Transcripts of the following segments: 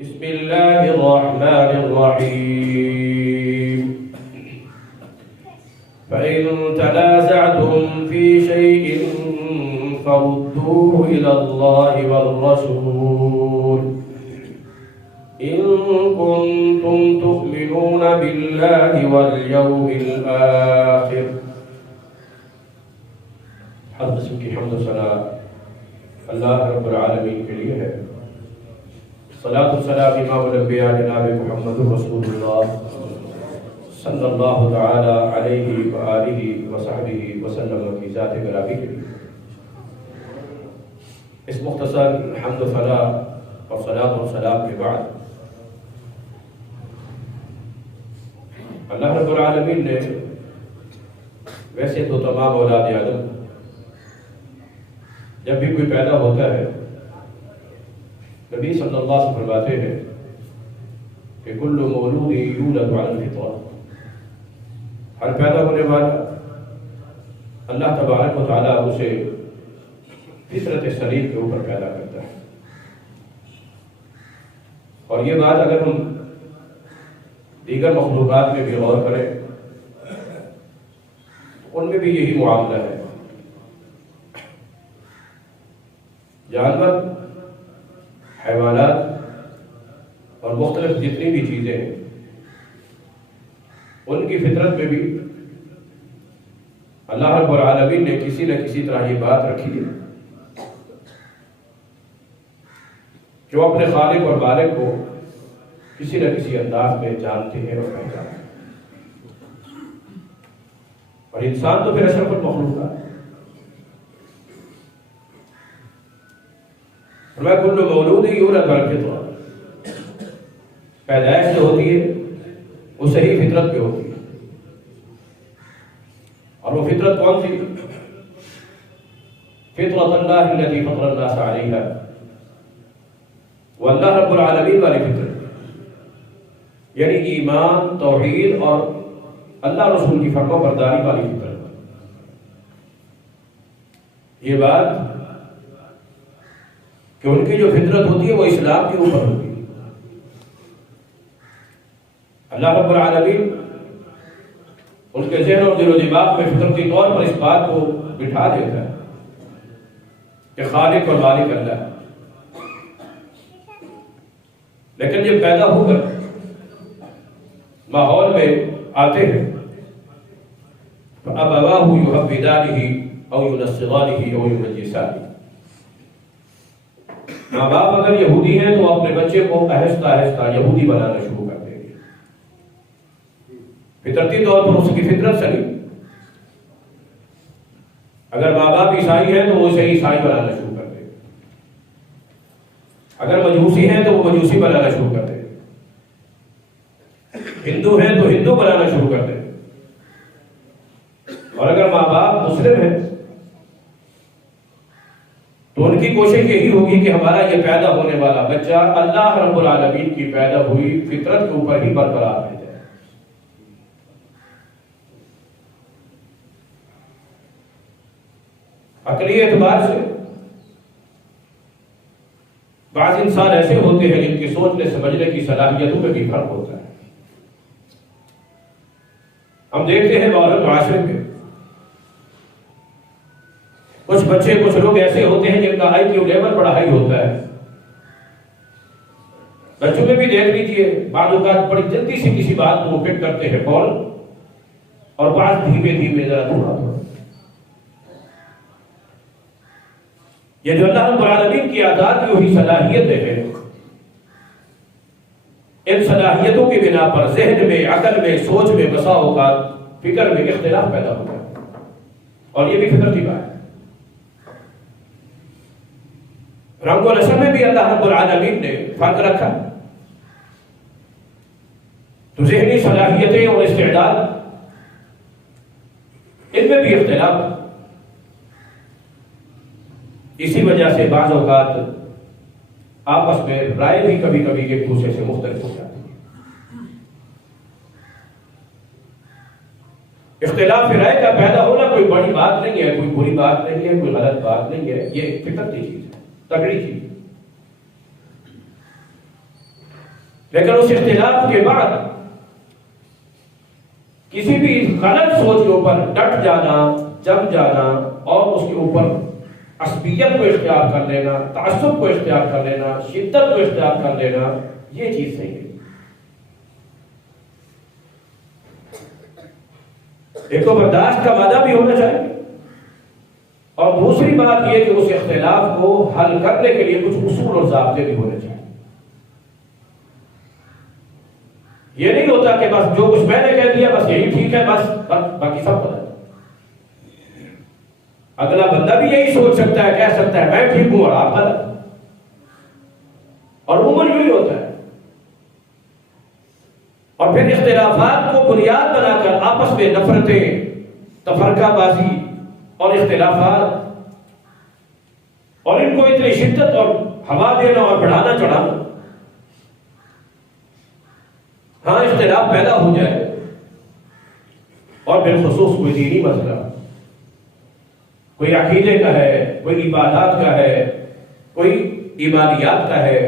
بسم الله الرحمن الرحيم فإن تنازعتم في شيء فردوه إلى الله والرسول إن كنتم تؤمنون بالله واليوم الآخر. ہر قسم کی حمد و ثنا اللہ رب العالمین کے لیے ہے. صلاۃ والسلام امام الانبیاء جناب محمد رسول اللہ صلی اللہ تعالی علیہ وآلہ وصحبہ وسلم کی ذات گرامی کے لیے اس مختصر حمد و ثنا اور صلاۃ والسلام کے بعد اللہ رب العالمین نے ویسے تو تمام اولاد آدم جب بھی کوئی پیدا ہوتا ہے نبی صلی اللہ سے فرماتے ہیں کہ کل مولود یولد علی الفطرہ، ہر پیدا ہونے والا اللہ تبارک و تعالیٰ اسے فطرت سلیم کے اوپر پیدا کرتا ہے. اور یہ بات اگر ہم دیگر مخلوقات میں بھی غور کریں ان میں بھی یہی معاملہ ہے. جانور، حیوانات اور مختلف جتنی بھی چیزیں ہیں ان کی فطرت میں بھی اللہ رب العالمین نے کسی نہ کسی طرح یہ بات رکھی ہے جو اپنے خالق اور مالک کو کسی نہ کسی انداز میں جانتے ہیں اور پہچانتے ہیں. اور انسان تو پھر اشرف المخلوقات ہے. کل مولود یولد علی الفطرہ، پیدائش جو ہوتی ہے وہ صحیح فطرت پہ ہوتی ہے. اور وہ فطرت کون سی؟ فطرت اللہ التی فطر الناس علیہا، وہ اللہ رب العالمین والی فطرت، یعنی ایمان، توحید اور اللہ رسول کی فرما برداری والی فطرت. یہ بات کہ ان کی جو فطرت ہوتی ہے وہ اسلام کے اوپر ہوتی ہے. اللہ رب العالمین ان کے ذہن اور دل و دماغ میں فطرتی طور پر اس بات کو بٹھا دیتا ہے کہ خالق اور مالک اللہ ہے. لیکن جب پیدا ہو کر ماحول میں آتے ہیں فَأَبَوَاهُ يُحَوِّدَانِهِ أَوْ يُنَصِّرَانِهِ أَوْ يُمَجِّسَانِهِ. ماں باپ اگر یہودی ہیں تو اپنے بچے کو آہستہ آہستہ یہودی بنانا شروع کر دیں گے. فطرتی طور پر اس کی فطرت سلیم. اگر ماں باپ عیسائی ہیں تو وہ اسے عیسائی بنانا شروع کر دیں گے. اگر مجوسی ہیں تو وہ مجوسی بنانا شروع کر دیں گے. ہندو ہیں تو ہندو بنانا شروع کر دیں گے. اور اگر ماں باپ مسلم ہیں تو ان کی کوشش یہی ہوگی کہ ہمارا یہ پیدا ہونے والا بچہ اللہ رب العالمین کی پیدا ہوئی فطرت کے اوپر ہی برقرار رہ جائے. عقلی اعتبار سے بعض انسان ایسے ہوتے ہیں جن کی سوچنے سمجھنے کی صلاحیتوں میں بھی فرق ہوتا ہے. ہم دیکھتے ہیں عورت معاشرے میں کچھ بچے، کچھ لوگ ایسے ہوتے ہیں جن کا آئی کیو لیول بڑا ہائی ہوتا ہے. بچوں میں بھی دیکھ لیجیے بعض اوقات بڑی جلدی سے کسی بات کو پک کرتے ہیں فوراً، اور بعض دھیمے دھیمے ذرا تھوڑا. یہ جو اللہ رب العالمین کی عطا کی وہی صلاحیتیں ہیں، ان صلاحیتوں کی بنا پر ذہن میں، عقل میں، سوچ میں بسا اوقات فکر میں اختلاف پیدا ہوتا ہے. اور یہ بھی فطرتی بات ہے. رنگ و نسل میں بھی اللہ رب العالمین نے فرق رکھا. تو ذہنی صلاحیتیں اور استعداد ان میں بھی اختلاف. اسی وجہ سے بعض اوقات آپس میں رائے بھی کبھی کبھی ایک دوسرے سے مختلف ہو جاتی ہے. اختلاف رائے کا پیدا ہونا کوئی بڑی بات نہیں ہے، کوئی بری بات نہیں ہے، کوئی غلط بات نہیں ہے. یہ فطرتی چیز ہے، تگڑی چیز. لیکن اس اختلاف کے بعد کسی بھی غلط سوچ کے اوپر ڈٹ جانا، جم جانا اور اس کے اوپر عصبیت کو اختیار کر لینا، تعصب کو اختیار کر لینا، شدت کو اختیار کر لینا، یہ چیز صحیح ہے۔ ایک تو برداشت کا وعدہ بھی ہونا چاہیے، اور دوسری بات یہ کہ اس اختلاف کو حل کرنے کے لیے کچھ اصول اور ضابطے بھی ہونے چاہیے۔ یہ نہیں ہوتا کہ بس جو کچھ میں نے کہہ دیا بس یہی ٹھیک ہے، بس باقی سب غلط۔ اگلا بندہ بھی یہی سوچ سکتا ہے، کہہ سکتا ہے میں ٹھیک ہوں اور آپ غلط، اور عموماً یہی ہوتا ہے۔ اور پھر اختلافات کو بنیاد بنا کر آپس میں نفرتیں، تفرقہ بازی اور اختلافات، اور ان کو اتنی شدت اور ہوا دینا اور بڑھانا چڑھانا۔ ہاں اختلاف پیدا ہو جائے، اور بالخصوص کوئی دینی مسئلہ، کوئی عقیدے کا ہے، کوئی عبادات کا ہے، کوئی ایمانیات کا ہے،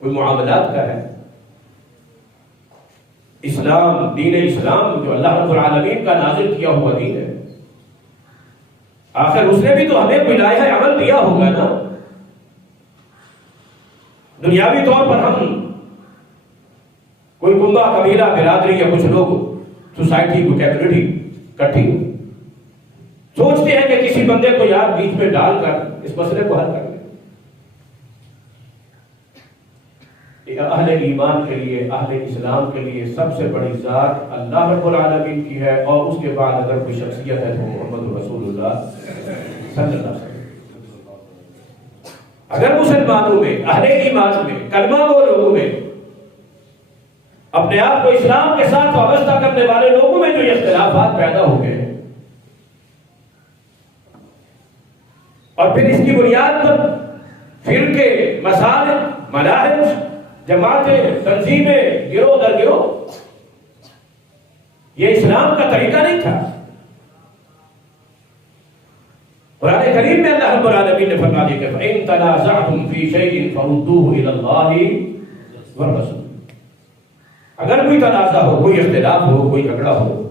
کوئی معاملات کا ہے۔ اسلام، دین اسلام جو اللہ رب العالمین کا نازل کیا ہوا دین ہے، آخر اس نے بھی تو ہمیں کوئی لائحہ عمل دیا ہوگا نا۔ دنیاوی طور پر ہم کوئی کنبہ، قبیلہ، برادری یا کچھ لوگ سوسائٹی کو کمیونٹی اکٹھی سوچتے ہیں کہ کسی بندے کو یار بیچ میں ڈال کر اس مسئلے کو حل کر لیں۔ اہل ایمان کے لیے، اہل اسلام کے لیے سب سے بڑی ذات اللہ رب العالمین کی ہے، اور اس کے بعد اگر کوئی شخصیت ہے تو محمد رسول اللہ صلی اللہ علیہ وسلم۔ اگر مسلمانوں میں، اہل ایمان میں، کلمہ گو لوگوں میں، اپنے آپ کو اسلام کے ساتھ وابستہ کرنے والے لوگوں میں جو اختلافات پیدا ہو گئے، اور پھر اس کی بنیاد پر فرقے، مذاہب، مذاہب، جماعتیں، تنظیمیں، گروہ در گروہ، یہ اسلام کا طریقہ نہیں تھا۔ قرآن کریم میں اللہ رب العالمین نے فرما دیا کہ فَإِن تَنَازَعْتُمْ فِي شَيْءٍ فَرُدُّوهُ إِلَى اللَّهِ وَالرَّسُولِ۔ اگر کوئی تنازع ہو، کوئی اختلاف ہو، کوئی جھگڑا ہو،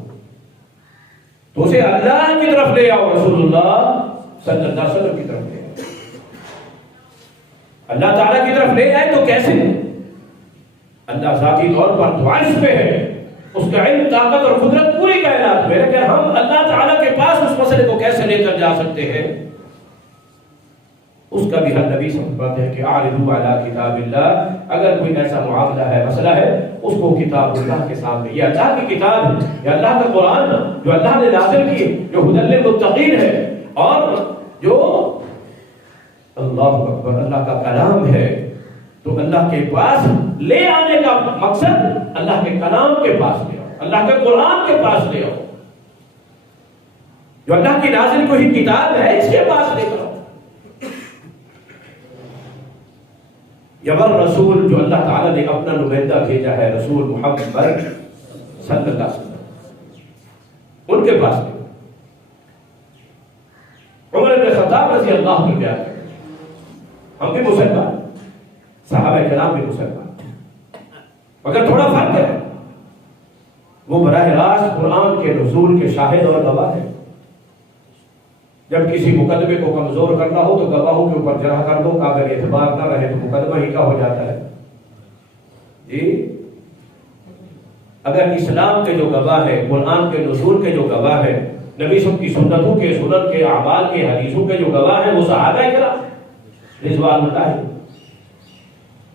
تو اسے اللہ کی طرف لے آؤ، رسول اللہ صلی اللہ علیہ وسلم کی طرف لے آؤ۔ اللہ تعالیٰ کی طرف لے آئے تو کیسے؟ اللہ ذاتی طور پر تو عرش پہ ہے، اس کا علم، طاقت اور قدرت پوری کائنات میں، لیکن ہم اللہ تعالیٰ کے پاس اس مسئلے کو کیسے لے کر جا سکتے ہیں؟ اس کا بھی حل نبی فرماتے ہیں کہ اعرضوا علی کتاب اللہ، اگر کوئی ایسا معاملہ ہے، مسئلہ ہے، اس کو کتاب اللہ کے سامنے، یہ اللہ کی کتاب ہے، یہ اللہ کا قرآن جو اللہ نے نازل کی، جو ھدی للمتقین ہے، اور جو اللہ اکبر اللہ کا کلام ہے، تو اللہ کے پاس لے آنے کا مقصد اللہ کے کلام کے پاس لے آؤ، اللہ کے قرآن کے پاس لے آؤ، جو اللہ کی نازل کو ہی کتاب ہے، اس کے پاس لے کر آؤ۔ یبر رسول، جو اللہ تعالیٰ نے اپنا نمائندہ بھیجا ہے، رسول محمد صلی اللہ علیہ وسلم، ان کے پاس لے۔ عمر بن خطاب رضی اللہ عنہ بیان کرتے ہیں، ہم بھی مسلمان، صحابہ کرام بھی مسلمان، مگر تھوڑا فرق ہے، وہ براہ راست قرآن کے نزول کے شاہد اور گواہ ہے۔ جب کسی مقدمے کو کمزور کرنا ہو تو گواہوں کے اوپر جرح کر دو، اگر اعتبار نہ رہے تو مقدمہ ہی کا ہو جاتا ہے۔ جی اگر اسلام کے جو گواہ ہے، قرآن کے نزول کے جو گواہ ہے، نبی صلی کی سنتوں کے، سنن کے، اعمال کے، حدیثوں کے جو گواہ ہیں، وہ صحابہ کرام رضوان اللہ۔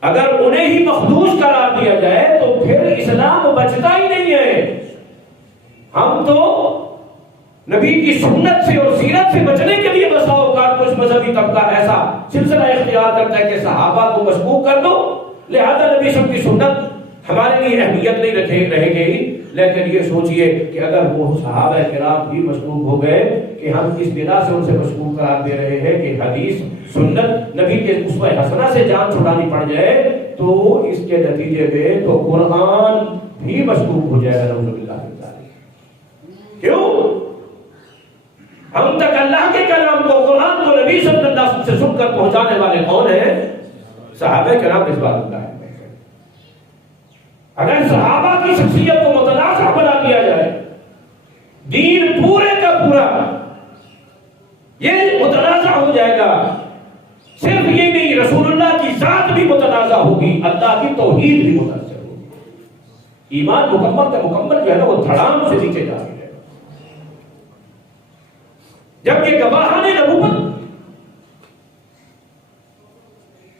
اگر انہیں ہی مخدوش قرار دیا جائے تو پھر اسلام بچتا ہی نہیں ہے۔ ہم تو نبی کی سنت سے اور سیرت سے بچنے کے لیے بسا اوقات کچھ مذہبی طبقہ ایسا سلسلہ اختیار کرتا ہے کہ صحابہ کو مشکوک کر دو، لہذا نبی صلی کی سنت ہمارے لیے اہمیت نہیں رہ گئی۔ لیکن یہ سوچئے کہ اگر وہ صحابہ کرام بھی مشکوک ہو گئے کہ ہم اس بنا سے ان سے مشکوک قرار دے رہے ہیں کہ حدیث، سنت، نبی کے اسوہ حسنہ سے جان چھڑانی پڑ جائے، تو اس کے نتیجے میں تو قرآن بھی مشکوک ہو جائے گا، نعوذ باللہ من ذالک۔ کیوں؟ ہم تک اللہ کے کلام کو، قرآن کو نبی صلی اللہ علیہ وسلم سے سن کر پہنچانے والے کون ہیں؟ صحابہ کرام رضوان اللہ۔ اگر صحابہ کی شخصیت کو متنازع بنا دیا جائے، دین پورے کا پورا یہ متنازع ہو جائے گا. صرف یہ نہیں، رسول اللہ کی ذات بھی متنازع ہوگی، اللہ کی توحید بھی متنازع ہوگی. ایمان مکمل کا مکمل جو ہے نا وہ دھڑام سے نیچے جا رہی ہے. جب یہ گواہان نبوت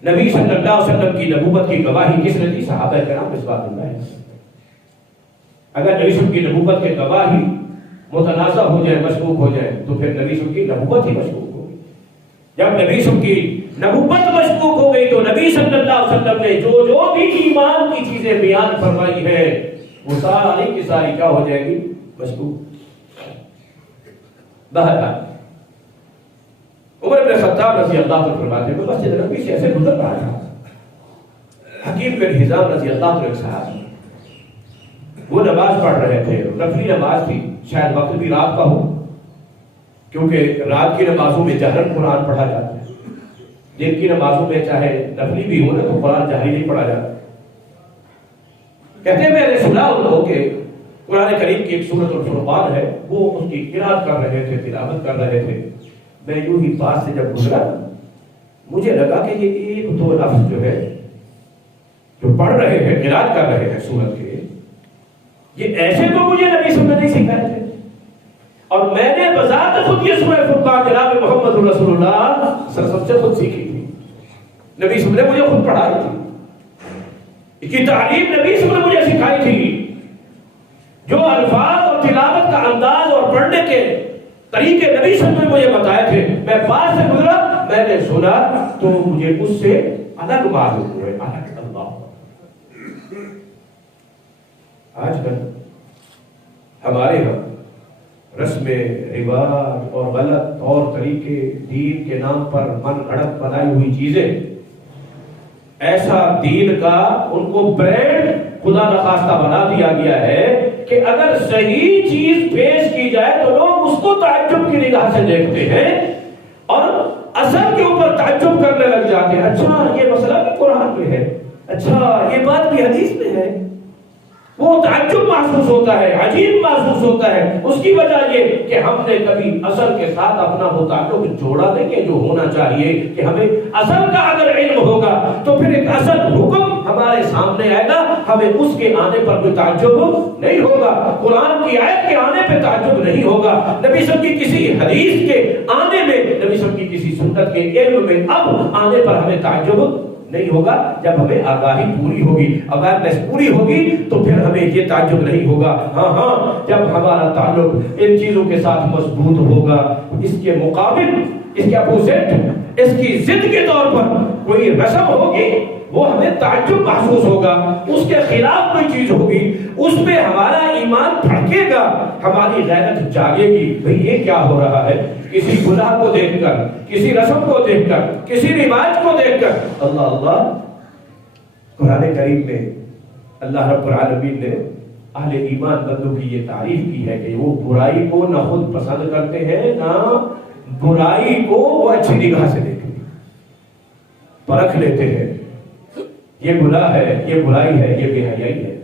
نبی صلی اللہ علیہ وسلم کی نبوت کی گواہی کس نے دی؟ صحابہ کرام رضوان اللہ علیہم. اگر نبی صلی اللہ علیہ وسلم کی نبوت کے گواہی متنازع ہو جائے، مشکوک ہو جائے، تو پھر نبی صلی اللہ علیہ وسلم کی نبوت ہی مشکوک ہوگی. جب نبی صلی اللہ علیہ وسلم کی نبوت مشکوک ہو گئی تو نبی صلی اللہ علیہ وسلم نے جو بھی ایمان کی چیزیں بیان فرمائی ہے وہ ساری کی ساری کیا ہو جائے گی؟ مشکوک. بہرحال عمر بن خطاب رضی اللہ عنہ فرماتے ہیں، میں مسجد نبوی سے ایسے گزر رہا تھا، حکیم بن حزام رضی اللہ عنہ ایک صحابی، وہ نماز پڑھ رہے تھے، نفلی نماز تھی، شاید وقت بھی رات کا ہو، کیونکہ رات کی نمازوں میں جہرن قرآن پڑھا جاتا ہے، دن کی نمازوں میں چاہے نفلی بھی ہو نا تو قرآن جہری نہیں پڑھا جاتا. کہتے ہیں میں نے سنا ان کو کہ قرآن کریم کی ایک سورۃ الفرقان ہے، وہ اس کی قرات کر رہے تھے، تلاوت کر رہے تھے. میں یوں ہی پاس سے جب گزرا مجھے لگا کہ یہ ایک دو لفظ جو ہے جو پڑھ رہے ہیں، قرات کر رہے ہیں سورت کے، یہ ایسے تو مجھے نبی صلی اللہ علیہ وسلم نے سکھائے تھے، اور میں نے بذات خود یہ سورہ فرقان جناب محمد رسول اللہ صلی اللہ علیہ وسلم سے خود سیکھی تھی. نبی صلی اللہ علیہ وسلم نے مجھے خود پڑھائی تھی، کی تعلیم نبی صلی اللہ علیہ وسلم نے مجھے سکھائی تھی. جو الفاظ اور تلاوت کا انداز اور پڑھنے کے طریقے نبی صلی اللہ علیہ وسلم نے مجھے بتائے تھے، میں پاس سے گزرا، میں نے سنا تو مجھے اس سے الگ معلوم ہوئے. الگ اللہ. آج کل ہمارے ہاں رسم رواج اور غلط طور طریقے، دین کے نام پر من گھڑت بنائی ہوئی چیزیں، ایسا دین کا ان کو برینڈ خدا نخواستہ بنا دیا گیا ہے کہ اگر صحیح چیز پیش کی جائے تو لوگ اس کو تعجب کی نگاہ سے دیکھتے ہیں اور اثر کے اوپر تعجب کرنے لگ جاتے ہیں. اچھا یہ مسئلہ بھی قرآن میں ہے، اچھا یہ بات بھی حدیث میں ہے. وہ تعجب محسوس ہوتا ہے، عجیب محسوس ہوتا ہے. اس کی وجہ یہ کہ ہم نے کبھی اصل کے ساتھ اپنا وہ تعلق جوڑا نہیں ہے جو ہونا چاہیے. کہ ہمیں اصل کا اگر علم ہوگا تو پھر ایک اصل حکم ہمارے سامنے آئے گا، ہمیں اس کے آنے پر کوئی تعجب نہیں ہوگا، قرآن کی آیت کے آنے پہ تعجب نہیں ہوگا، نبی صلی اللہ علیہ وسلم کی کسی حدیث کے آنے میں، نبی صلی اللہ علیہ وسلم کی کسی سنت کے علم میں اب آنے پر ہمیں تعجب نہیں ہوگا. جب ہمیں آگاہی پوری ہوگی، اویئرنیس پوری ہوگی تو پھر ہمیں یہ تعجب نہیں ہوگا. ہاں جب ہمارا تعلق ان چیزوں کے ساتھ مضبوط ہوگا، اس کے مقابل، اس کے اپوزٹ، اس کی ضد کے طور پر کوئی رسم ہوگی وہ ہمیں تعجب محسوس ہوگا. اس کے خلاف کوئی چیز ہوگی اس میں ہمارا ایمان بھڑکے گا، ہماری غیرت جاگے گی. بھئی یہ کیا ہو رہا ہے؟ کسی گناہ کو دیکھ کر، کسی رسم کو دیکھ کر، کسی رواج کو دیکھ کر اللہ اللہ. قرآن کریم میں اللہ رب العالمین نے اہل ایمان بندوں کی یہ تعریف کی ہے کہ وہ برائی کو نہ خود پسند کرتے ہیں، نہ برائی کو وہ اچھی نگاہ سے دیکھتے ہیں، پرکھ لیتے ہیں. یہ گناہ ہے، یہ برائی ہے، یہ بے حیائی ہے،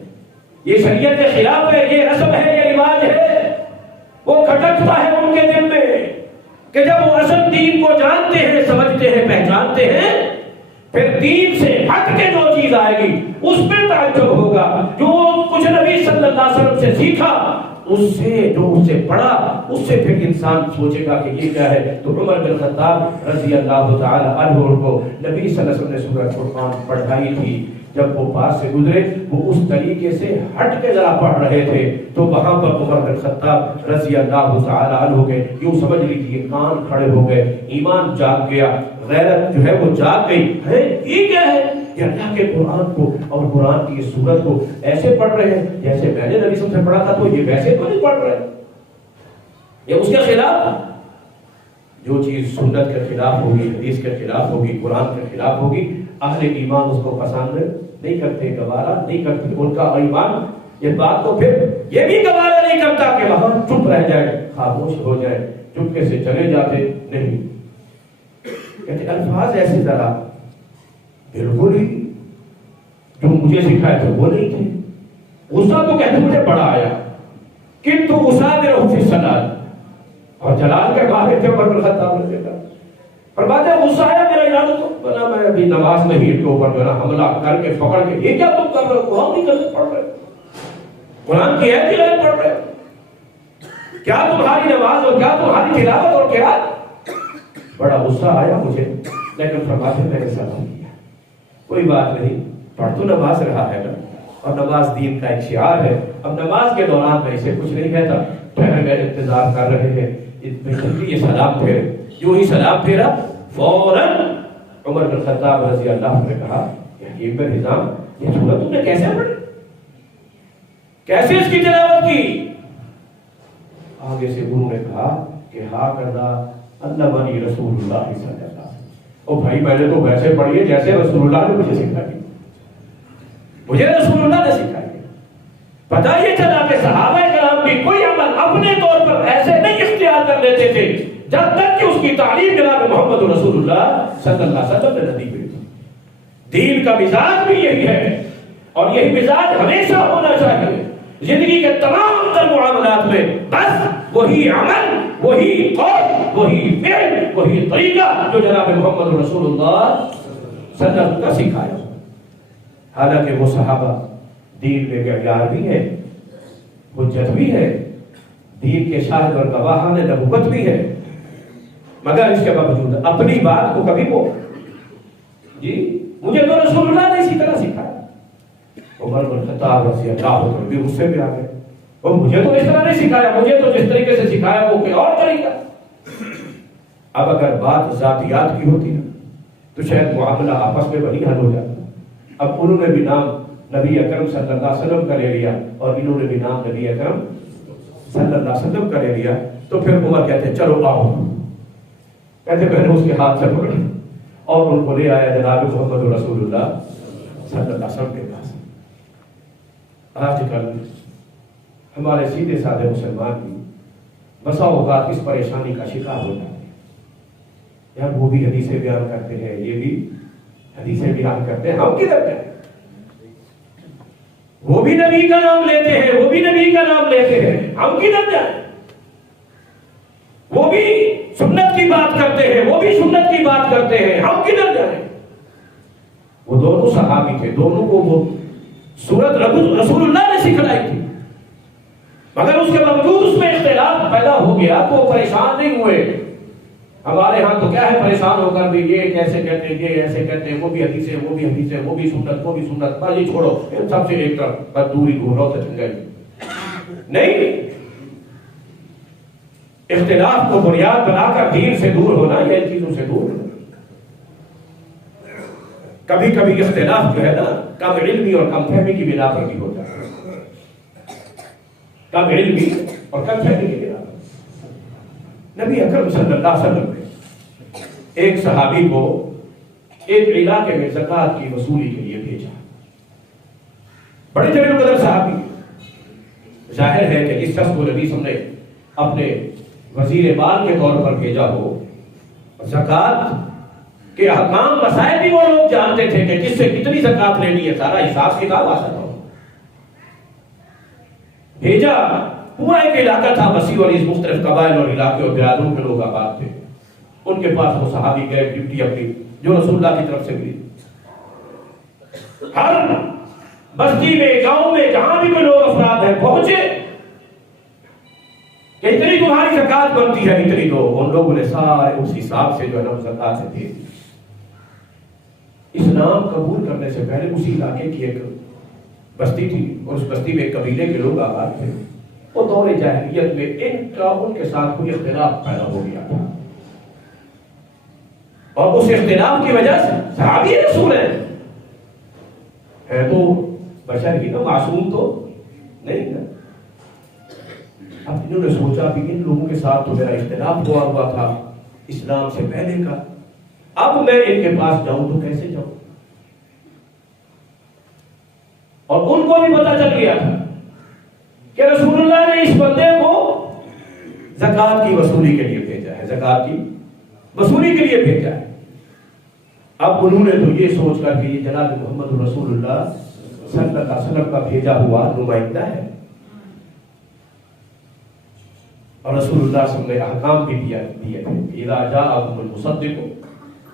یہ شریعت کے خلاف ہے، یہ رسم ہے، یہ رواج ہے. وہ کھٹکتا ہے ان کے دل میں کہ جب وہ اصل دین کو جانتے ہیں، سمجھتے ہیں، پہچانتے ہیں، پھر دین سے ہٹ کے جو چیز آئے گی اس پہ تعجب ہوگا. جو کچھ نبی صلی اللہ علیہ وسلم سے سیکھا، اس سے جو اس سے پڑھا، اس سے پھر انسان سوچے گا کہ یہ کیا ہے. تو عمر بن خطاب رضی اللہ تعالی عنہ کو نبی صلی اللہ علیہ وسلم نے سورۃ فرقان پڑھائی تھی. جب وہ پاس سے گزرے، وہ اس طریقے سے ہٹ کے ذرا پڑھ رہے تھے تو وہاں پر عمر بن خطاب رضی اللہ تعالی عنہ کے یوں سمجھ لیجیے کان کھڑے ہو گئے، ایمان جاگ گیا، غیرت جو ہے وہ جاگ گئی. ہے یہ کیا ہے؟ یہ اللہ کے قرآن کو اور قرآن کی اس سورت کو ایسے پڑھ رہے ہیں جیسے میں نے نبی صلی اللہ علیہ وسلم سے پڑھا تھا، تو یہ ویسے تو نہیں پڑھ رہے. یہ اس کے خلاف جو چیز سنت کے خلاف ہوگی، حدیث کے خلاف ہوگی، قرآن کے خلاف ہوگی، اہل ایمان اس کو پسند نہیں کرتے، گوارا نہیں کرتے. ان کا ایمان یہ بات کو پھر یہ بھی گوارا نہیں کرتا کہ وہاں چپ رہ جائے، خاموش ہو جائے، چپکے سے چلے جاتے نہیں. کہتے الفاظ ایسے ذرا بالکل ہی جو مجھے سکھائے تھے وہ نہیں تھے. غصہ تو کہتے مجھے بڑا آیا، کنتو اسامرہ فی الصلاۃ، اور جلال کے بارے میں عمر بن خطاب نے کہا فرماتے ہیں غصہ آیا میرا ارادہ تو بنا میں ابھی نماز میں ہی کے اوپر جو ہے حملہ کر کے پکڑ کے، یہ کیا تم کر رہے ہو؟ قرآن کی غلط پڑھ رہے ہو، قرآن کی آیت کی غلط پڑھ رہے ہو، کیا تمہاری نماز اور کیا تمہاری تلاوت اور کیا؟ بڑا غصہ آیا مجھے، لیکن فرماتے میں نے سلام کیا، کوئی بات نہیں، پڑھ تو نماز رہا ہے نا، اور نماز دین کا ایک شعار ہے، اب نماز کے دوران میں اسے کچھ نہیں کہتا، ٹھہر گئے انتظار کر رہے ہیں، یہ سلام پھیرے، یوں ہی سلام پھیرا، فوراً عمر بن خطاب رضی اللہ عنہ نے کہا حکیم بن حزام یہ سورت تم نے کیسے پڑھی، کیسے اس کی تلاوت کی؟ آگے سے انہوں نے کہا کہ ہاں کرنا علمنی رسول اللہ صلی اللہ علیہ وسلم، او بھائی میں نے تو ویسے پڑھی ہے جیسے رسول اللہ نے مجھے سکھائی، مجھے رسول اللہ نے سکھائی۔ پتہ یہ چلا کہ صحابہ کرام بھی کوئی عمل اپنے طور پر ایسے نہیں اختیار کر لیتے تھے جب تک کہ اس کی تعلیم جناب محمد رسول اللہ صلی اللہ علیہ وسلم نے نہیں ہوئی۔ دین کا مزاج بھی یہی ہے، اور یہی مزاج ہمیشہ ہونا چاہیے زندگی کے تمام تر معاملات میں، بس وہی عمل، وہی قول، وہی فعل، وہی طریقہ جو جناب محمد رسول اللہ صلی اللہ علیہ وسلم کا سکھایا۔ حالانکہ وہ صحابہ دین میں معیار بھی ہے، حجت بھی ہے، دین کے شاہد اور گواہان نبوت بھی ہے، مگر اس کے باوجود اپنی بات کو کبھی وہ جی مجھے تو رسول اللہ نے اسی طرح سکھایا۔ عمر بن خطاب رضی اللہ عنہ بھی غصے میں آ گئے، اور مجھے تو اس طرح نہیں سکھایا، مجھے تو جس طریقے سے سکھایا وہ کوئی اور طریقہ۔ اب اگر بات ذاتیات کی ہوتی ہے تو شاید معاملہ آپس میں وہی حل ہو جاتا۔ اب انہوں نے بھی نام نبی اکرم صلی اللہ علیہ وسلم کا لے لیا، اور انہوں نے بھی نام نبی اکرم صلی اللہ علیہ وسلم کا لے لیا، تو پھر عمر کہتے ہیں چلو آؤ، کہتے میں نے اس کے ہاتھ سے پکڑا اور ان کو لے آیا جناب محمد رسول اللہ صلی اللہ علیہ وسلم کے پاس۔ آج کل ہمارے سیدھے سادے مسلمان بھی بسا اوقات اس پریشانی کا شکار ہو جاتے ہیں، یار وہ بھی حدیثیں بیان کرتے ہیں، یہ بھی حدیثیں بیان کرتے ہیں، ہم کدھر گئے؟ وہ بھی نبی کا نام لیتے ہیں، وہ بھی نبی کا نام لیتے ہیں، ہم کدھر جائیں؟ وہ بھی سنت کی بات کرتے ہیں، وہ بھی سنت کی بات کرتے ہیں، ہم کدھر جائیں؟ وہ دونوں صحابی تھے، دونوں کو وہ سورت رسول اللہ نے سکھلائی تھی، مگر اس کے باوجود اس میں اختلاف پیدا ہو گیا تو وہ پریشان نہیں ہوئے۔ ہمارے ہاں تو کیا ہے، پریشان ہو کر بھی یہ کیسے کہتے ہیں، یہ ایسے کہتے ہیں، وہ بھی حدیث ہے، وہ بھی حدیث ہے، وہ بھی سنت، وہ بھی سنت، بس یہ چھوڑو، ان سب سے ایک طرف بس دوری ڈھونڈو تو چنگا نہیں۔ اختلاف کو بنیاد بنا کر دین سے دور ہونا یا ان چیزوں سے دور ہونا۔ کبھی کبھی اختلاف جو ہے نا کم علمی اور کم فہمی کی بنا پر بھی ہوتا ہے، کم علمی اور کم فہمی کی بنا پر۔ نبی اکرم صلی اللہ علیہ وسلم نے ایک صحابی کو ایک علاقے میں زکوٰۃ کی وصولی کے لیے بھیجا، بڑے جلیل القدر صحابی، ظاہر ہے کہ اس شخص کو نبی صلی اللہ علیہ وسلم نے اپنے وزیر مال کے طور پر بھیجا ہو، زکوٰۃ کے احکام مسائل بھی وہ لوگ جانتے تھے کہ کس سے کتنی زکوٰۃ لینی ہے، سارا حساب کتاب آتا تھا۔ بھیجا، پورا ایک علاقہ تھا وسیع اور اس مختلف قبائل اور علاقے اور برادروں کے لوگ آباد تھے، ان کے پاس وہ صحابی گئے، ڈیوٹی اپنی جو رسول اللہ کی طرف سے ملی۔ ہر بستی میں، گاؤں میں، جہاں بھی کوئی لوگ افراد ہیں پہنچے کہ اتنی تمہاری زکوٰۃ بنتی ہے، اتنی دو۔ ان لوگوں نے سارے اس حساب سے جو ہے نا زکوٰۃ سے دے دی۔ اسلام قبول کرنے سے پہلے اسی علاقے کی ایک بستی تھی، اور اس بستی میں ایک قبیلے کے لوگ آباد تھے۔ وہ دور جاہلیت میں ان کے ساتھ کوئی اختلاف پیدا ہو گیا تھا، اور اس اختلاف کی وجہ سے صحابی رسول ہے تو بشر ہی نا، معصوم تو نہیں نا۔ اب انہوں نے سوچا کہ ان لوگوں کے ساتھ تو میرا اختلاف ہوا تھا اسلام سے پہلے کا، اب میں ان کے پاس جاؤں تو کیسے جاؤں؟ اور ان کو بھی پتہ چل گیا تھا کہ رسول اللہ نے اس بندے کو زکوٰۃ کی وصولی کے لیے بھیجا ہے، زکوٰۃ کی وصولی کے لیے بھیجا ہے۔ اب انہوں نے تو یہ سوچ کر کہ یہ جناب محمد رسول اللہ صلی اللہ علیہ وسلم کا بھیجا ہوا نمائندہ ہے، اور رسول اللہ صلی اللہ علیہ وسلم نے احکام بھی دیے تھے، اذا جاءکم المصدق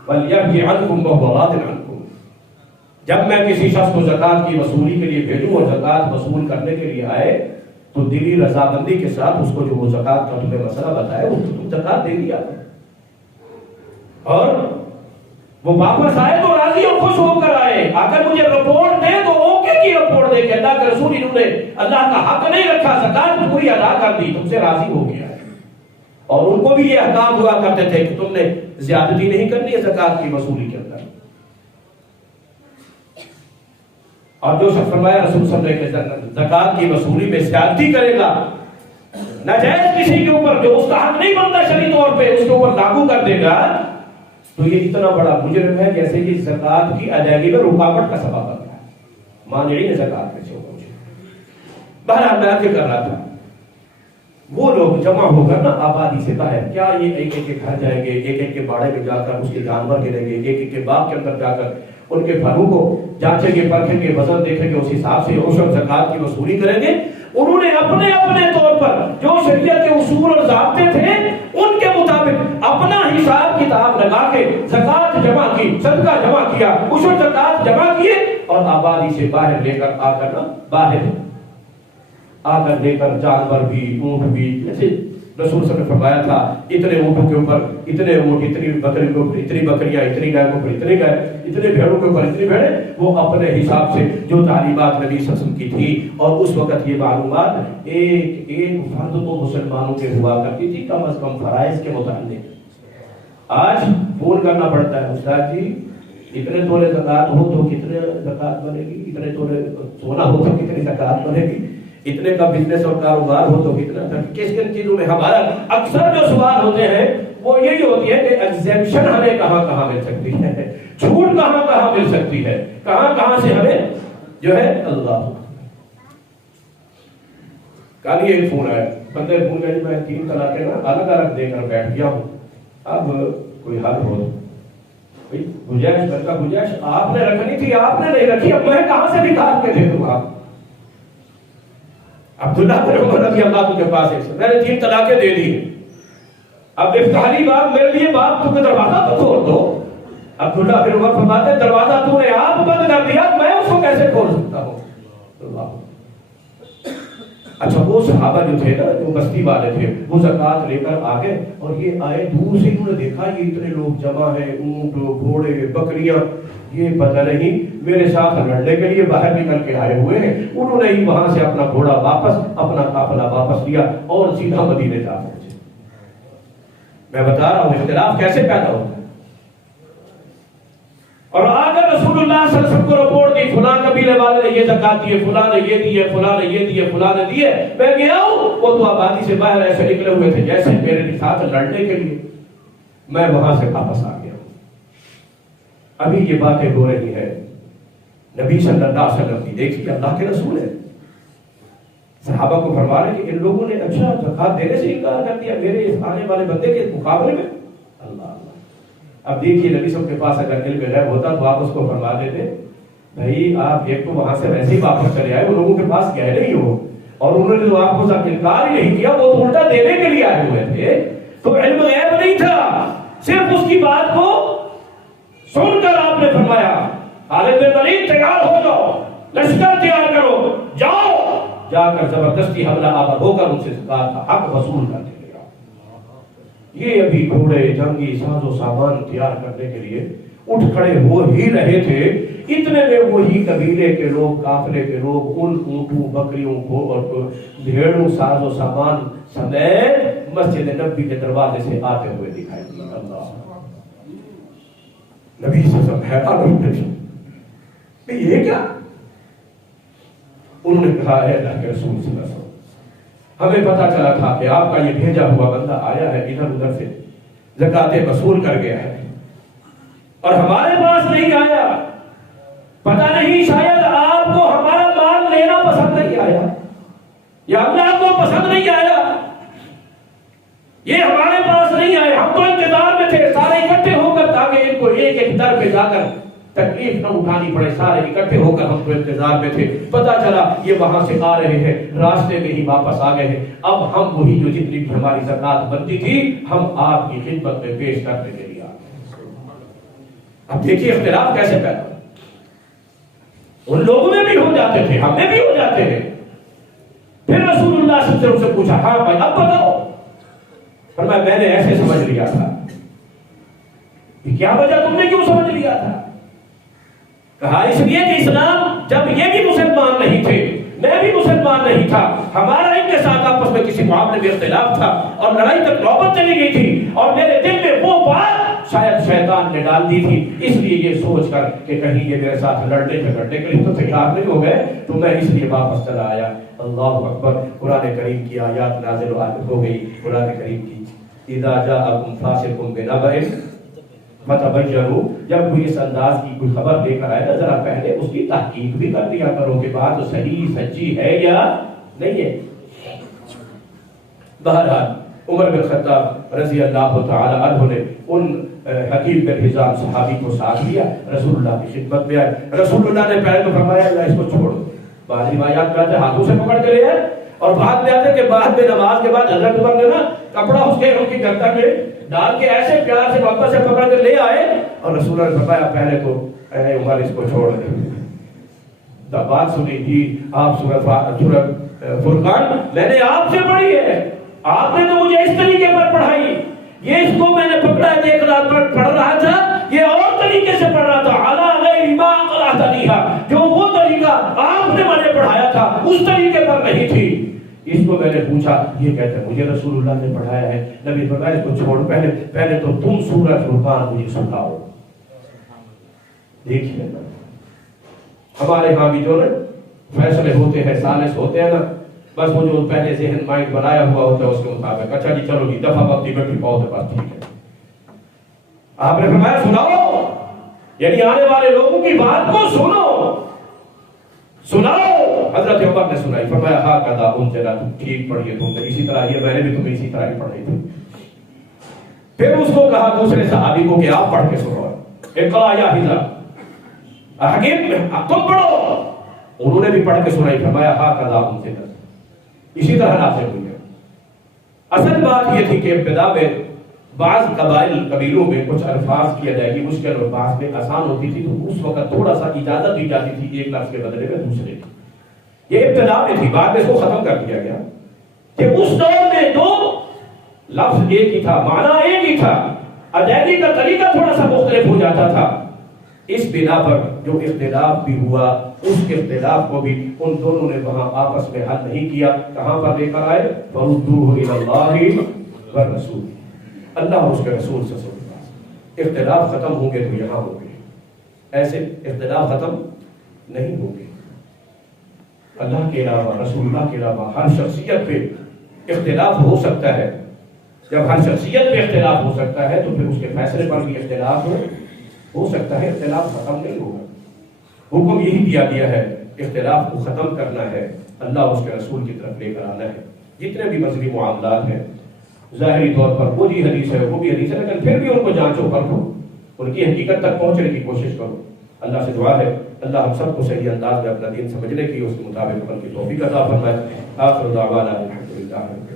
فلیحج عنکم وهو راض عنکم، جب میں کسی شخص کو زکوٰۃ کی وصولی کے لیے بھیجوں اور زکوٰۃ وصول کرنے کے لیے آئے تو دلی رضامندی کے ساتھ اس کو جو وہ زکوٰۃ کا تمہیں مسئلہ بتائے وہ تم زکوٰۃ دے دیا، اور وہ واپس آئے تو راضی اور خوش ہو کر آئے، اگر مجھے رپورٹ دے تو اوکے کی رپورٹ دے کہ اللہ کے رسول انہوں نے اللہ کا حق نہیں رکھا، زکوٰۃ پوری ادا کر دی، تم سے راضی ہو گیا ہے۔ اور ان کو بھی یہ احکام ہوا کرتے تھے کہ تم نے زیادتی نہیں کرنی ہے زکوٰۃ کی وصولی کے اندر۔ اور جو شخص فرمایا رسول صلی اللہ علیہ وسلم کہ زکوٰۃ کی وصولی میں زیادتی کرے گا، ناجائز کسی کے اوپر جو اس کا حق نہیں بنتا شرعی طور پہ اس کے اوپر لاگو کر دے گا، تو یہ اتنا بڑا مجرم ہے جیسے کہ زکوٰۃ کی ادائیگی میں رکاوٹ کا سبب بن رہا ہے، مانعین زکوٰۃ میں سے ہوگا۔ بہرحال میں کیا کر رہا تھا، وہ لوگ جمع ہو کر نا آبادی سے باہر، کیا یہ ایک ایک کے گھر جائیں گے، ایک ایک کے باڑے میں جا کر اس کے جانور گریں گے، ایک ایک کے باغ کے اندر جا کر ان کے پھلوں کو جانچیں گے، پرکھیں گے، وزن دیکھیں گے، اس حساب سے عشر زکوٰۃ کی وصولی کریں گے۔ انہوں نے اپنے اپنے طور پر جو شریعت کے اصول اور ضابطے تھے ان کے مطابق اپنا حساب کتاب لگا کے زکوٰۃ جمع کی، صدقہ جمع کیا، عشر زکوٰۃ جمع کیے، اور آبادی سے باہر لے کر آ کر لے کر جانور بھی، اونٹ بھی، جیسے رسول صلی اللہ علیہ وسلم نے فرمایا تھا اتنے اونٹوں کے اوپر اتنے اونٹ، اتنی بکری کے اوپر اتنی بکریاں، اتنی گائے کے اوپر اتنے گائے، اتنے بھیڑوں کے اوپر اتنی بھیڑیں، وہ اپنے حساب سے جو تعلیمات نبی صلی اللہ علیہ وسلم کی تھی، اور اس وقت یہ معلومات ایک ایک فرد کو مسلمانوں کے ہوا کرتی تھی، کم از کم فرائض کے متعلق۔ آج فون کرنا پڑتا ہے، استاد جی اتنے تولے زکوٰۃ ہو تو کتنے زکوٰۃ بنے گی، اتنے تولے سونا ہو تو کتنی زکوٰۃ بنے گی، اتنے کا بزنس اور کاروبار ہو تو کتنا، کس کن چیزوں میں ہمارا اکثر جو سوال ہوتے ہیں وہ یہی ہوتی ہے کہ ایگزیمشن ہمیں کہاں کہاں مل سکتی ہے، چھوٹ کہاں کہاں مل سکتی ہے، کہاں کہاں سے ہمیں جو ہے۔ اللہ کل ہی ایک فون آیا، بندے فون میں میں 3 طلاقیں نا الگ الگ دے کر بیٹھ گیا ہوں، اب کوئی حل ہو، گنجائش گھر کا گنجائش آپ نے رکھنی تھی، آپ نے نہیں رکھی، اب میں کہاں سے نکال کے دے دوں؟ آپ عبداللہ بن عمر رضی اللہ کے پاس ہے، میں نے 3 طلاقیں دے دی، اب افتخاری بات میرے لیے بات تو کہ دروازہ تو کھول دو۔ عبداللہ بن عمر فرماتے ہیں دروازہ تو نے آپ بند کر دیا، میں اس کو کیسے کھول سکتا ہوں؟ اچھا وہ صحابہ جو تھے نا، جو بستی والے تھے، وہ زکوٰۃ لے کر آ گئے، اور یہ آئے دور سے، انہوں نے دیکھا یہ اتنے لوگ جمع ہیں، اونٹ گھوڑے بکریاں، یہ پتہ نہیں میرے ساتھ لڑنے کے لیے باہر نکل کے آئے ہوئے ہیں۔ انہوں نے ہی وہاں سے اپنا گھوڑا واپس، اپنا قافلہ واپس لیا اور سیدھا مدینے جا پہنچے۔ میں بتا رہا ہوں اختلاف کیسے پیدا ہوتا ہے۔ اور آگر رسول اللہ صلی اللہ علیہ وسلم کو رپورٹ دی، فلاں قبیلے والے نے یہ زکوٰۃ دی ہے، فلاں نے یہ دی ہے، فلاں نے یہ دی ہے، فلاں نے دی ہے، میں گیا ہوں، وہ تو آبادی سے باہر ایسے نکلے ہوئے تھے جیسے میرے ساتھ لڑنے کے لیے، میں وہاں سے واپس آ گیا ہوں۔ ابھی یہ باتیں ہو رہی ہیں، نبی صلی اللہ علیہ وسلم کی، دیکھیے اللہ کے رسول ہیں، صحابہ کو فرما رہے کہ ان لوگوں نے اچھا زکوٰۃ دینے سے انکار کر دیا میرے اس آنے والے بندے کے مقابلے میں۔ اللہ اب دیکھیے نبی صلی اللہ علیہ وسلم کے پاس اگر علم غیب ہوتا تو آپ اس کو فرما دیتے بھائی آپ ایک تو وہاں سے ویسے ہی واپس چلے آئے، وہ لوگوں کے پاس گئے نہیں ہو، اور انہوں نے تو آپ کو انکار ہی نہیں کیا، وہ تو الٹا دینے کے لیے آئے ہوئے تھے، تو علم غیب نہیں تھا، صرف اس کی بات کو سن کر آپ نے فرمایا خالد بن ولید تیار ہو جاؤ، لشکر تیار کرو، جاؤ، جا کر زبردستی حملہ آور ہو کر ان سے زکوٰۃ کا حق وصول کر دے گا۔ یہ ابھی گھوڑے جنگی ساز و سامان تیار کرنے کے لیے اٹھ کھڑے ہو ہی رہے تھے، اتنے میں وہی قبیلے کے لوگ، قافلے کے لوگ ان اونٹوں بکریوں کو اور بھیڑوں ساز و سامان سمیت مسجد نبوی کے دروازے سے آتے ہوئے دکھائی دی۔ اللہ نبی سے سب حیران ہوتے، یہ کیا؟ انہوں نے کہا ہے اللہ کے رسول صلی اللہ علیہ وسلم، ہمیں پتا چلا تھا کہ آپ کا یہ بھیجا ہوا بندہ آیا ہے، ادھر ادھر سے زکوٰۃ وصول کر گیا ہے، اور ہمارے پاس نہیں آیا، پتہ نہیں شاید آپ کو ہمارا مال لینا پسند نہیں آیا، یا اللہ کو پسند نہیں آیا، یہ ہمارے پاس نہیں آئے، ہم تو انتظار میں تھے سارے اکٹھے ہو کر تاکہ ان کو ایک ایک در پہ جا کر تکلیف نہ اٹھانی پڑے، سارے اکٹھے ہو کر ہم تو انتظار میں تھے، پتہ چلا یہ وہاں سے آ رہے ہیں، راستے میں ہی واپس آ گئے ہیں، اب ہم وہی جو جتنی بھی ہماری زکات بنتی تھی ہم آپ کی خدمت میں پیش کرنے کے لیے آ گئے۔ اب دیکھیے اختلاف کیسے پیدا ہو، ان لوگوں میں بھی ہو جاتے تھے، ہم میں بھی ہو جاتے ہیں۔ پھر رسول اللہ صلی اللہ علیہ وسلم سے پوچھا، ہاں بھائی اب بتاؤ۔ فرمایا میں نے ایسے سمجھ لیا تھا۔ کیا وجہ، تم نے کیوں سمجھ لیا تھا؟ کہا اس لیے کہ اسلام جب یہ بھی مسلمان نہیں تھے، میں بھی مسلمان نہیں تھا، ہمارا ان کے ساتھ آپس میں کسی معاملے میں اختلاف تھا اور لڑائی تک نوبت چلی گئی تھی، اور میرے دل میں وہ بات شاید شیطان نے ڈال دی تھی، اس لیے یہ سوچ کر کہ کہیں یہ میرے ساتھ لڑنے جھگڑنے کے لیے تو تیار نہیں ہو گئے، تو میں اس لیے واپس چلا آیا۔ اللہ اکبر۔ قرآن کریم کی آیات نازل ہو گئی، قرآن کریم کی اذا جاءکم فاسق بنبأ فتبینوا، جب کوئی اس انداز کی کوئی خبر لے کر آئے نا ذرا پہلے اس کی تحقیق بھی کر لیا کرو کہ بات صحیح سچی ہے یا نہیں ہے۔ بہرحال عمر بن خطاب رضی اللہ تعالی عنہ نے ان حکیم بن حزام صحابی کو ساتھ لیا، رسول اللہ کی خدمت میں آئے۔ رسول اللہ نے پہلے تو فرمایا اللہ اس کو چھوڑ دو، بعض روایات میں آتے ہاتھوں سے پکڑ کے لے آئے، اور بعد میں آتے کہ بعد میں نماز کے بعد حضرت عمر نے نا کپڑا اس کے ان کی گردن میں ڈال کے ایسے پیار سے واپس سے پکڑ کے لے آئے، اور رسول اللہ نے فرمایا پہلے تو اے عمر اس کو چھوڑ دے۔ بات سنی تھی آپ سورہ فرقان میں نے آپ سے پڑھی ہے، آپ نے تو مجھے اس طریقے پر پڑھائی، یہ اس کو میں نے پکڑا ہے، ایک رات پر پڑھ رہا تھا، یہ اور طریقے سے پڑھ رہا تھا، علی غیر ما قرأتنیھا، جو وہ طریقہ آپ نے مجھے پڑھایا تھا اس طریقے پر نہیں تھی۔ اس کو میں نے پوچھا، یہ کہتے ہیں مجھے رسول اللہ نے پڑھایا ہے، نبی فرمایا اس کو چھوڑ، پہلے تو تم سورہ فرقان مجھے سناؤ۔ دیکھیے ہمارے ہاں بھی جو فیصلے ہوتے ہیں سالس ہوتے ہیں نا، بس وہ جو پہلے ذہن مائنڈ بنایا ہوا ہوتا ہے اس کے مطابق، اچھا جی چلو جی دفعہ وقتی بیٹھی بہت ہے بس ٹھیک ہے۔ آپ نے فرمایا سناؤ، یعنی آنے والے لوگوں کی بات کو سناؤ۔ حضرت عمر نے سنائی، فرمایا ہاں کدا انزلہ، ٹھیک پڑھیے تم نے، اسی طرح یہ میں نے بھی تمہیں اسی طرح ہی پڑھی تھی۔ پھر اس کو کہا دوسرے صحابی کو کہ آپ پڑھ کے سنو، اقرا یا حذا، حکیم تم پڑھو۔ انہوں نے بھی پڑھ کے سنائی، فرمایا ہاں کدا انزلہ، اسی طرح نازل ہوئی ہے۔ اصل بات یہ تھی کہ ابتدا میں بعض قبیلوں میں کچھ الفاظ کی ادائیگی مشکل اور بعض میں آسان ہوتی تھی، تو اس وقت تھوڑا سا اجازت دی جاتی تھی ایک لفظ کے بدلے میں دوسرے کی۔ یہ ابتدا میں تھی، بعد میں اس کو ختم کر دیا گیا کہ اس دور میں دو لفظ ایک ہی تھا، معنی ایک ہی تھا، ادائیگی کا طریقہ تھوڑا سا مختلف ہو جاتا تھا۔ اس بنا پر جو اختلاف بھی ہوا، اس اختلاف کو بھی ان دونوں نے وہاں آپس میں حل نہیں کیا، کہاں پر لے کر آئے؟ فَرُدُّوهُ إِلَى اللَّهِ وَالرَّسُولِ، اللہ اور اس کے رسول صلی اللہ علیہ وسلم۔ اختلاف ختم ہوں گے تو یہاں ہوں گے، ایسے اختلاف ختم نہیں ہوں گے۔ اللہ کے علاوہ، رسول اللہ کے علاوہ ہر شخصیت پہ اختلاف ہو سکتا ہے۔ جب ہر شخصیت پہ اختلاف ہو سکتا ہے تو پھر اس کے فیصلے پر بھی اختلاف ہو سکتا ہے، اختلاف ختم نہیں ہوگا۔ حکم یہی دیا گیا ہے، اختلاف کو ختم کرنا ہے، اللہ اور اس کے رسول کی طرف لے کر آنا ہے۔ جتنے بھی مذہبی معاملات ہیں ظاہری طور پر وہ بھی حدیث ہے وہ بھی حدیث ہے، لیکن پھر بھی ان کو جانچو پرکھو، ان کی حقیقت تک پہنچنے کی کوشش کرو۔ اللہ سے دعا ہے اللہ ہم سب کو صحیح انداز میں اپنا دین سمجھنے کی، اس کے مطابق عمل کی توفیق عطا فرمائے۔ آخر دعوانا الحمدللہ۔